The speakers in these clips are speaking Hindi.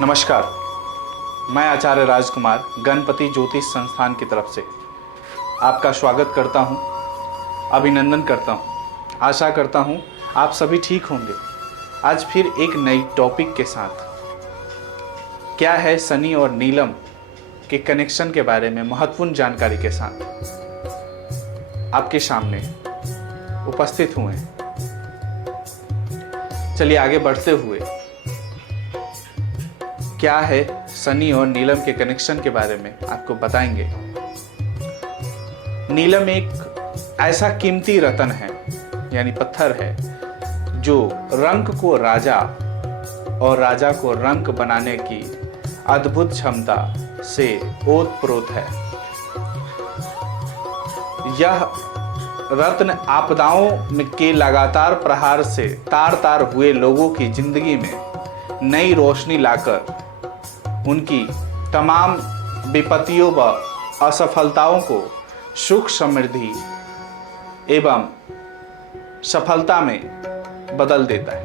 नमस्कार, मैं आचार्य राजकुमार गणपति ज्योतिष संस्थान की तरफ से आपका स्वागत करता हूं, अभिनंदन करता हूं। आशा करता हूं आप सभी ठीक होंगे। आज फिर एक नई टॉपिक के साथ, क्या है शनि और नीलम के कनेक्शन के बारे में महत्वपूर्ण जानकारी के साथ आपके सामने उपस्थित हुए हैं। चलिए आगे बढ़ते हुए क्या है शनि और नीलम के कनेक्शन के बारे में आपको बताएंगे। नीलम एक ऐसा कीमती रत्न है, यानी पत्थर है, जो रंग को राजा और राजा को रंग बनाने की अद्भुत क्षमता से ओतप्रोत है। यह रत्न आपदाओं के लगातार प्रहार से तार तार हुए लोगों की जिंदगी में नई रोशनी लाकर उनकी तमाम विपत्तियों व असफलताओं को सुख समृद्धि एवं सफलता में बदल देता है।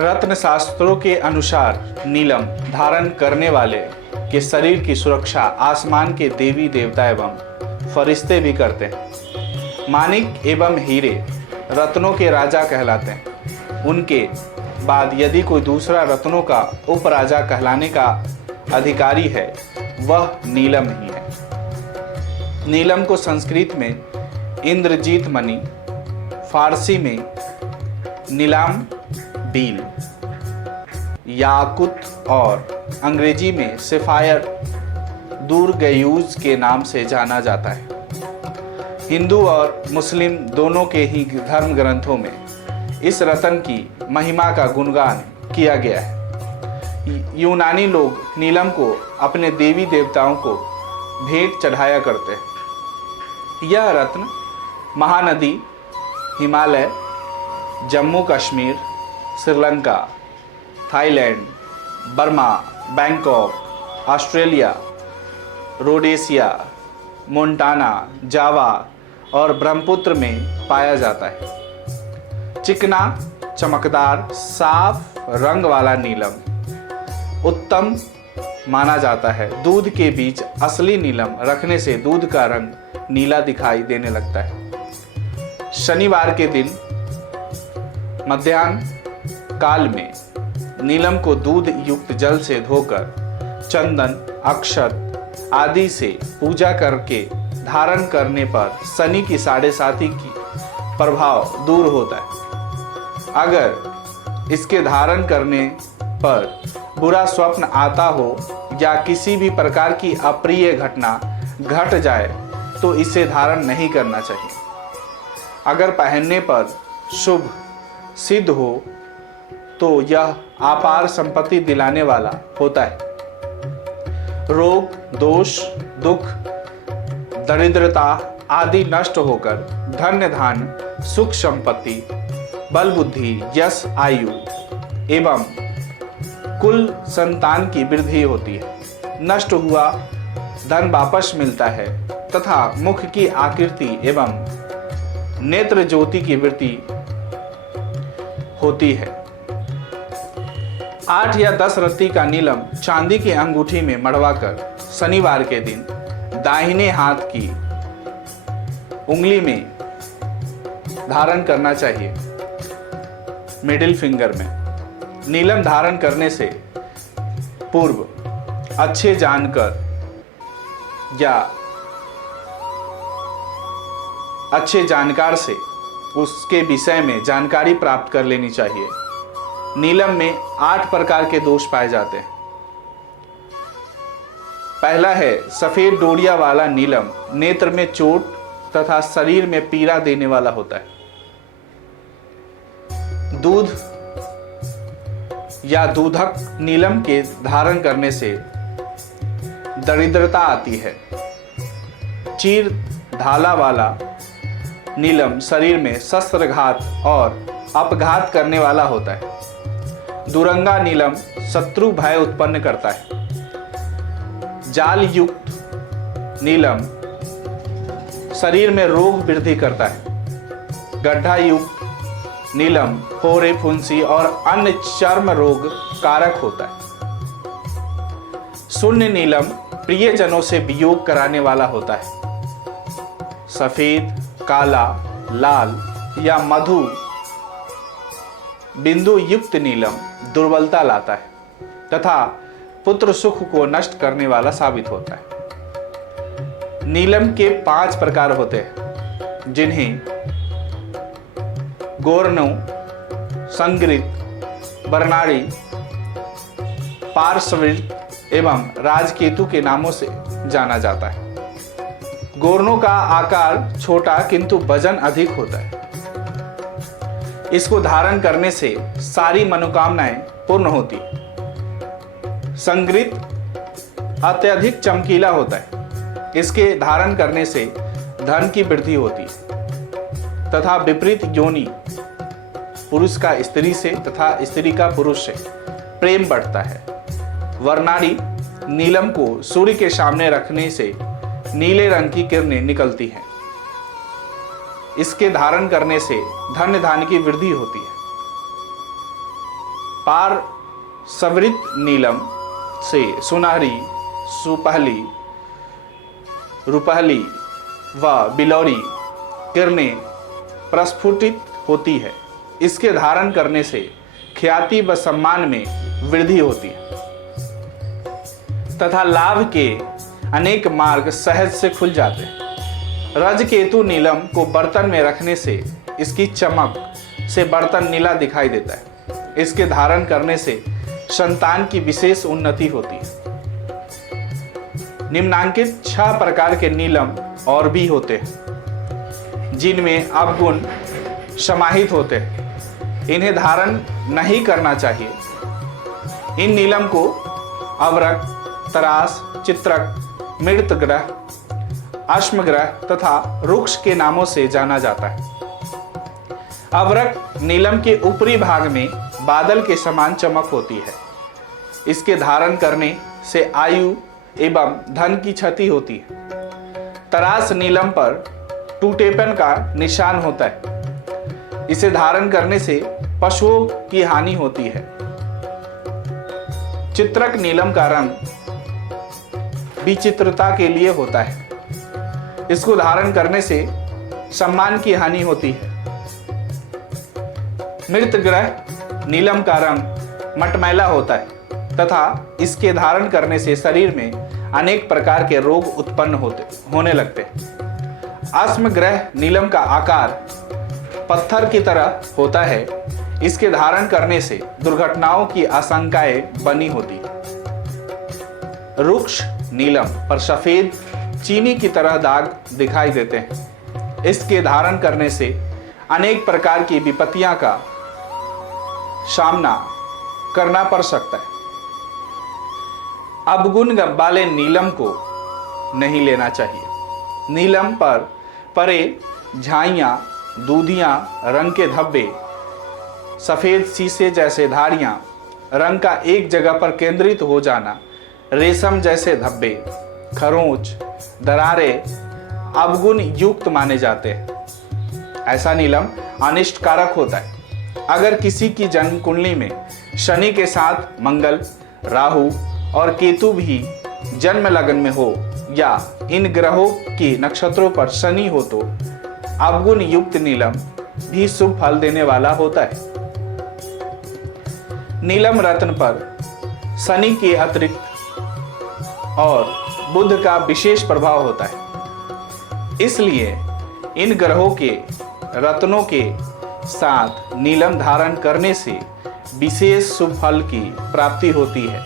रत्न शास्त्रों के अनुसार नीलम धारण करने वाले के शरीर की सुरक्षा आसमान के देवी देवता एवं फरिश्ते भी करते हैं। माणिक एवं हीरे रत्नों के राजा कहलाते हैं। उनके बाद यदि कोई दूसरा रत्नों का उपराजा कहलाने का अधिकारी है, वह नीलम ही है। नीलम को संस्कृत में इंद्रजीत मणि, फारसी में नीलाम बील, याकुत और अंग्रेजी में सफायर दुर्गयूज के नाम से जाना जाता है। हिंदू और मुस्लिम दोनों के ही धर्म ग्रंथों में इस रत्न की महिमा का गुणगान किया गया है। यूनानी लोग नीलम को अपने देवी देवताओं को भेंट चढ़ाया करते हैं। यह रत्न Mahanadi, Himalaya, Jammu Kashmir, Sri Lanka, Thailand, Burma, Bangkok, Australia, Rhodesia, Montana, Java और ब्रह्मपुत्र में पाया जाता है। चिकना, चमकदार, साफ रंग वाला नीलम उत्तम माना जाता है। दूध के बीच असली नीलम रखने से दूध का रंग नीला दिखाई देने लगता है। शनिवार के दिन मध्याह्न काल में नीलम को दूध युक्त जल से धोकर चंदन, अक्षत आदि से पूजा करके धारण करने पर शनि की 7.5 की प्रभाव दूर होता है। अगर इसके धारण करने पर बुरा स्वप्न आता हो या किसी भी प्रकार की अप्रिय घटना घट जाए तो इसे धारण नहीं करना चाहिए। अगर पहनने पर शुभ सिद्ध हो तो यह अपार संपत्ति दिलाने वाला होता है। रोग, दोष, दुख, दरिद्रता आदि नष्ट होकर धन्य धान, सुख संपत्ति, बल बुद्धि, यश, आयु एवं कुल संतान की वृद्धि होती है। नष्ट हुआ धन वापस मिलता है तथा मुख की आकृति एवं नेत्र ज्योति की वृद्धि होती है। 8 या 10 रत्ती का नीलम चांदी की अंगूठी में मढ़वाकर शनिवार के दिन दाहिने हाथ की उंगली में धारण करना चाहिए, मिडिल फिंगर में। नीलम धारण करने से पूर्व अच्छे जानकर या अच्छे जानकार से उसके विषय में जानकारी प्राप्त कर लेनी चाहिए। नीलम में 8 प्रकार के दोष पाए जाते हैं। पहला है सफेद डोरिया वाला नीलम नेत्र में चोट तथा शरीर में पीड़ा देने वाला होता है। दूध या दूधक नीलम के धारण करने से दरिद्रता आती है। चीर धाला वाला नीलम शरीर में शस्त्रघात और अपघात करने वाला होता है। दुरंगा नीलम शत्रु भय उत्पन्न करता है। जाल युक्त नीलम शरीर में रोग वृद्धि करता है। गड्ढा युक्त नीलम फोड़े, फुंसी और अन्य चर्म रोग कारक होता है। शून्य नीलम प्रियजनों से वियोग कराने वाला होता है। सफेद, काला, लाल या मधु बिंदु युक्त नीलम दुर्बलता लाता है तथा पुत्र सुख को नष्ट करने वाला साबित होता है। नीलम के 5 प्रकार होते हैं, जिन्हें गोर्णो, संगृत, बरनाड़ी, पार्श्ववृत्त एवं राजकेतु के नामों से जाना जाता है। गोर्णों का आकार छोटा किंतु वजन अधिक होता है। इसको धारण करने से सारी मनोकामनाएं पूर्ण होती। संगृत अत्यधिक चमकीला होता है। इसके धारण करने से धन की वृद्धि होती तथा विपरीत योनि पुरुष का स्त्री से तथा स्त्री का पुरुष से प्रेम बढ़ता है। वर्णाड़ी नीलम को सूर्य के सामने रखने से नीले रंग की किरणें निकलती हैं। इसके धारण करने से धन धान्य की वृद्धि होती है। पार्श्ववृत्त नीलम से सुनहरी, सुपहली, रुपहली व बिलौरी किरणें प्रस्फुटित होती है। इसके धारण करने से ख्याति व सम्मान में वृद्धि होती है तथा लाभ के अनेक मार्ग सहज से खुल जाते हैं। रजकेतु नीलम को बर्तन में रखने से इसकी चमक से बर्तन नीला दिखाई देता है। इसके धारण करने से संतान की विशेष उन्नति होती है। निम्नांकित 6 प्रकार के नीलम और भी होते हैं, जिनमें अवगुण समाहित होते हैं। इन्हें धारण नहीं करना चाहिए। इन नीलम को अवरक, तरास, चित्रक, मृत ग्रह, अश्म ग्रह तथा रुक्ष के नामों से जाना जाता है। अवरक नीलम के ऊपरी भाग में बादल के समान चमक होती है। इसके धारण करने से आयु एवं धन की क्षति होती है। तरास नीलम पर टूटेपन का निशान होता है। इसे धारण करने से पशुओं की हानि होती है। चित्रक नीलम का रंग विचित्रता के लिए होता है। इसको धारण करने से सम्मान की हानि होती है। मृत ग्रह नीलम का रंग मटमैला होता है तथा इसके धारण करने से शरीर में अनेक प्रकार के रोग उत्पन्न होने लगते हैं। अश्म ग्रह नीलम का आकार पत्थर की तरह होता है। इसके धारण करने से दुर्घटनाओं की आशंकाएं बनी होती। रुक्ष नीलम पर सफेद चीनी की तरह दाग दिखाई देते हैं। इसके धारण करने से अनेक प्रकार की विपत्तियां का सामना करना पड़ सकता है। अवगुण वाले नीलम को नहीं लेना चाहिए। नीलम पर परे झाइयां, दूधियां, रंग के धब्बे, सफेद शीशे जैसे धारियां, रंग का एक जगह पर केंद्रित हो जाना, रेशम जैसे धब्बे, खरोंच, दरारें अवगुण युक्त माने जाते हैं। ऐसा नीलम अनिष्टकारक होता है। अगर किसी की जन्म कुंडली में शनि के साथ मंगल, राहु और केतु भी जन्म लगन में हो या इन ग्रहों के नक्षत्रों पर शनि हो तो अवगुण युक्त नीलम भी शुभ फल देने वाला होता है। नीलम रत्न पर शनि के अतिरिक्त और बुध का विशेष प्रभाव होता है। इसलिए इन ग्रहों के रत्नों के साथ नीलम धारण करने से विशेष शुभ फल की प्राप्ति होती है।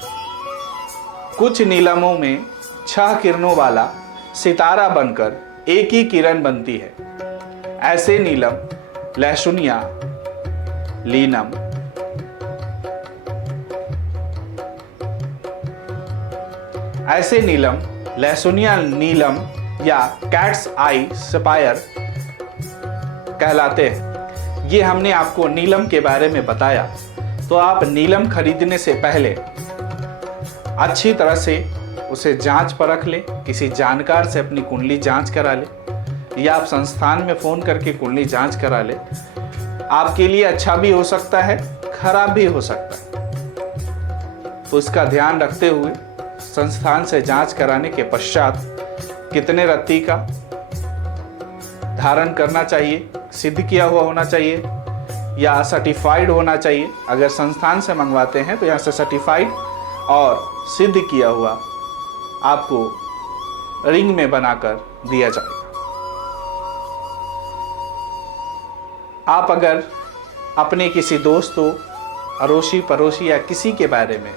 कुछ नीलमों में 6 किरणों वाला सितारा बनकर एक ही किरण बनती है। ऐसे नीलम लहसुनिया, लीनम, ऐसे नीलम लहसुनिया नीलम या कैट्स आई सपायर कहलाते हैं। ये हमने आपको नीलम के बारे में बताया। तो आप नीलम खरीदने से पहले अच्छी तरह से उसे जांच परख ले, किसी जानकार से अपनी कुंडली जांच करा ले या आप संस्थान में फ़ोन करके कुंडली जांच करा ले। आपके लिए अच्छा भी हो सकता है, खराब भी हो सकता है। तो इसका ध्यान रखते हुए संस्थान से जांच कराने के पश्चात कितने रत्ती का धारण करना चाहिए, सिद्ध किया हुआ होना चाहिए या सर्टिफाइड होना चाहिए। अगर संस्थान से मंगवाते हैं तो यहाँ से सर्टिफाइड और सिद्ध किया हुआ आपको रिंग में बनाकर दिया जाएगा। आप अगर अपने किसी दोस्तों, अड़ोसी पड़ोसी या किसी के बारे में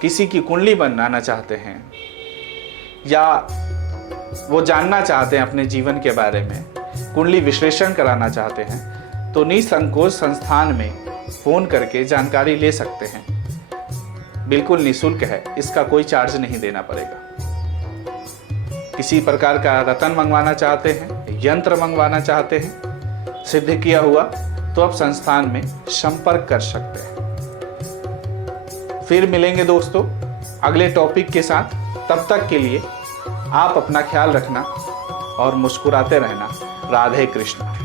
किसी की कुंडली बनाना चाहते हैं या वो जानना चाहते हैं अपने जीवन के बारे में, कुंडली विश्लेषण कराना चाहते हैं, तो निसंकोच संस्थान में फ़ोन करके जानकारी ले सकते हैं। बिल्कुल निःशुल्क है, इसका कोई चार्ज नहीं देना पड़ेगा। किसी प्रकार का रत्न मंगवाना चाहते हैं, यंत्र मंगवाना चाहते हैं सिद्ध किया हुआ, तो आप संस्थान में संपर्क कर सकते हैं। फिर मिलेंगे दोस्तों अगले टॉपिक के साथ। तब तक के लिए आप अपना ख्याल रखना और मुस्कुराते रहना। राधे कृष्ण।